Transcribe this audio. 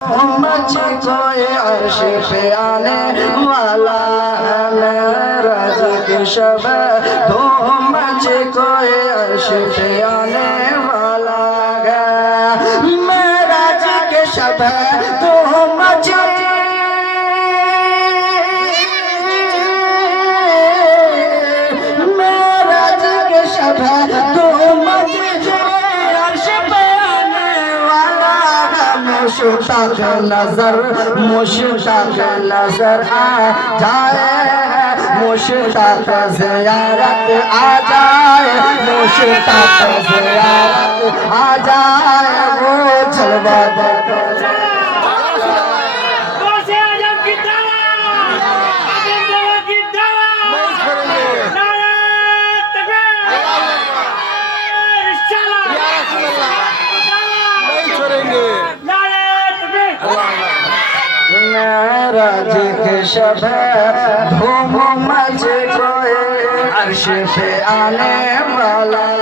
मुझको ये अर्श पे आने वाला है मेराज की शब तो मुझको ये अर्श पे आने वाला है मेराज की शब तो मुझे मेराज की शब तो मुश्ताक नजर आ जाए मुश्ताक ज़ियारत आ जाए मुश्ताक ज़ियारत आ जाए वो जलवा देखो मेराज के शब धूम मच कोई अर्श पे आने वाला